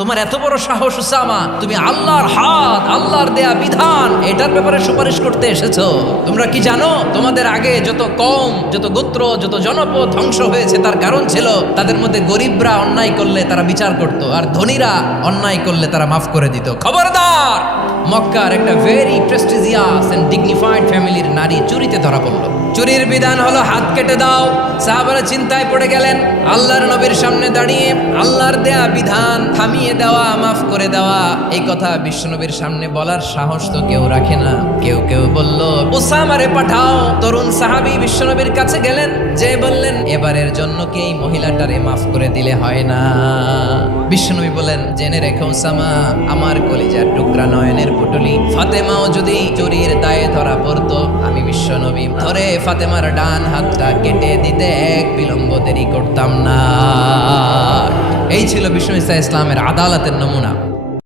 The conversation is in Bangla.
তোমার এত বড় সাহস উসামা, তুমি আল্লাহর হাত, আল্লাহর দেয়া বিধান এটার ব্যাপারে সুপারিশ করতে এসেছো? তোমরা কি জানো তোমাদের আগে যত কম, যত গোত্র, যত জনপদ ধ্বংস হয়েছে তার কারণ ছিল তাদের মধ্যে গরিবরা অন্যায় করলে তারা বিচার করত, আর ধনীরা অন্যায় করলে তারা মাফ করে দিত। খবরদার! মক্কার একটা ভেরি প্রেস্টিজিয়াস এন্ড ডিগনিফাইড ফ্যামিলির নারী চুরিতে ধরা পড়লো। চুরির বিধান হলো হাত কেটে দাও। সাহাবারা চিন্তায় পড়ে গেলেন। আল্লাহর নবীর সামনে দাঁড়িয়ে আল্লাহর দেয়া বিধান থামিয়ে দেওয়া, মাফ করে দেওয়া, এই কথা বিশ্বনবীর সামনে বলার সাহস তো কেউ রাখে না। কেউ কেউ বলল, উসামারে পাঠাও। তরুণ সাহাবী বিশ্বনবীর কাছে গেলেন, যে বললেন, এবারের জন্য কি এই মহিলাটারে মাফ করে দিলে হয় না? বিশ্বনবী বলেন, জেনে রেখো উসামা, আমার কলিজার টুকরা নয়নের পুটুলি ফাতেমাও যদি চুরির দায়ে ধরা পড়তো, আমি বিশ্বনবী ধরে ফাতেমার ডান হাতটা কেটে দিতে এক বিলম্ব দেরি করতাম না। এই ছিল বিশ্বনবী ইসলামের আদালতের নমুনা।